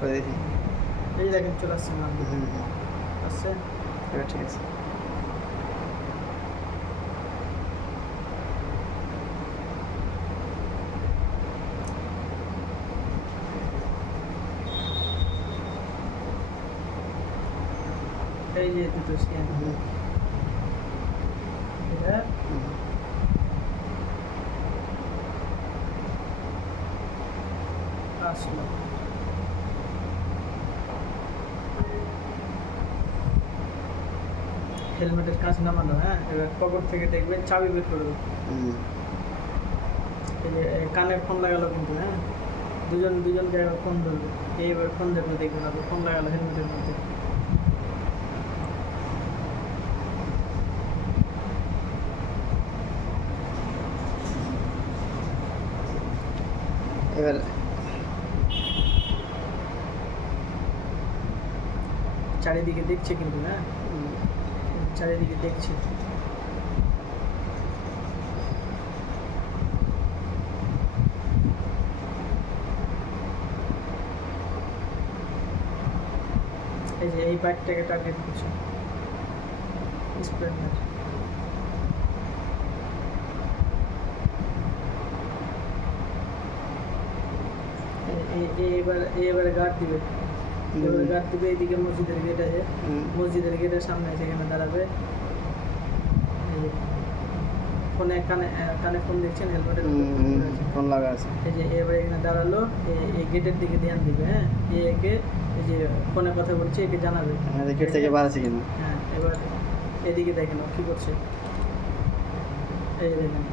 করে দেখি। এই দেখেন চলে আসছে না আসছে, এবার ঠিক আছে। এই যে দুটো স্ক্যান এটা আসলো। হেলমেটের কাজ নামানো, হ্যাঁ এবার পকেট থেকে দেখবেন চাবি বের করবে। এই যে কানের ফোন লাগালো কিন্তু, হ্যাঁ দুজন জায়গায় ফোন ধরবে, এইবার ফোন ধরবে দেখবেন আপনি ফোন লাগালো হেলমেটের মধ্যে। এবার চারিদিকে দেখছে কিন্তু, হ্যাঁ চারিদিকে দেখছে। এই যে এই বাইকটাকে টার্গেট করছে স্প্লেন্ডার। এবারে গার্ড দিবে, এবারে গার্ড দিবে। এইদিকে মসজিদের গেট আছে, মসজিদের গেটের সামনে সেখানে দাঁড়াবে। ফোনে কানে ফোন দেখছেন, হেলমেটের ফোন লাগা আছে। এই যে এবারে এখানে দাঁড়ালো, এই গেটের দিকে ধ্যান দিবে, হ্যাঁ একে এই যে ফোনে কথা বলছে একে জানাবে গেট থেকে বার আছে কিনা। হ্যাঁ এবার এদিকে দেখেন ও কী করছে, এই যে দেখেন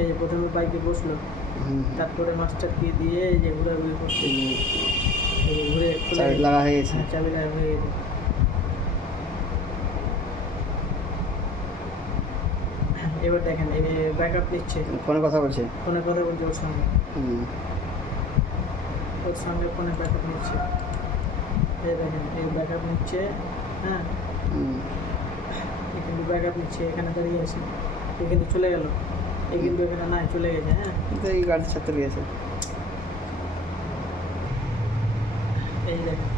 এই যে প্রথমে বাইকে বসলো, তারপরে মাস্টার কি দিয়ে এই যে ঘুরাঘুরি করছে, ঘুরে চাবি লাগা হয়ে গেছে। চাবি লাগা হয়ে গেছে। এবার দেখেন এই ব্যাকআপ নিচ্ছে, ফোনে কথা বলছে, ফোনে কথা বলছে ওর সঙ্গে, ওর সঙ্গে ফোনে ব্যাকআপ নিচ্ছে। এই দেখেন এই ব্যাকআপ নিচ্ছে, হ্যাঁ কিন্তু ব্যাকআপ নিচ্ছে, এখানে দাঁড়িয়ে আছে, এ কিন্তু চলে গেল, এ কিন্তু এখানে নাই চলে গেছে। হ্যাঁ কিন্তু এই গাড়ির সাথে গিয়েছে। এই দেখেন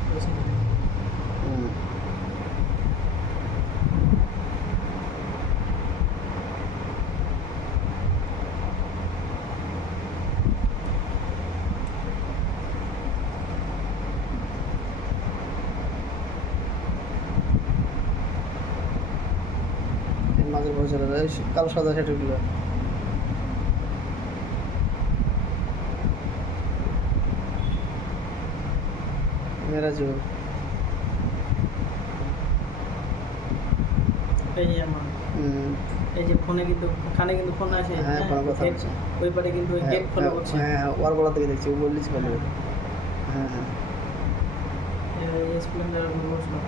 মাঝে বসে কালো সাদা সেটুগুলো মেরাজু। এই যে আমার এই যে ফোনে কিন্তু কানে কিন্তু ফোন আছে, হ্যাঁ ফোনে কথা বলছে, ওই পারে কিন্তু ওই গেট ফলো করছে। হ্যাঁ ওর গলা থেকে দেখছি, ও বললিস বলে। হ্যাঁ হ্যাঁ এই স্প্লেন্ডার বসলো।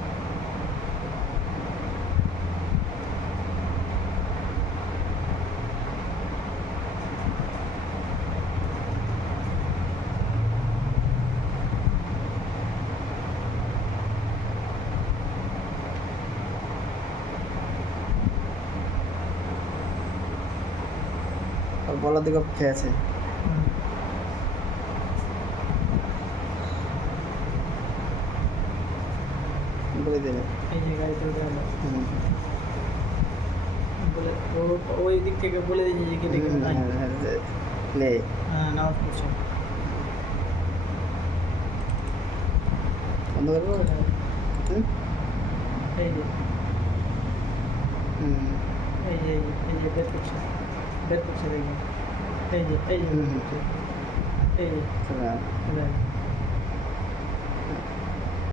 আর বলার দিকে খেয়ে আছে। বলে দেবে এই যে গাড়িতে উঠে গেল, বলে ওই দিক থেকে বলে দিয়েছে যে কেটে গেল। লে হ্যাঁ নামাজ পড়ছে, বন্ধ করবো। এই যে এই যে এই যে বের করছে দেখবেন, এই যে এই যে এই যে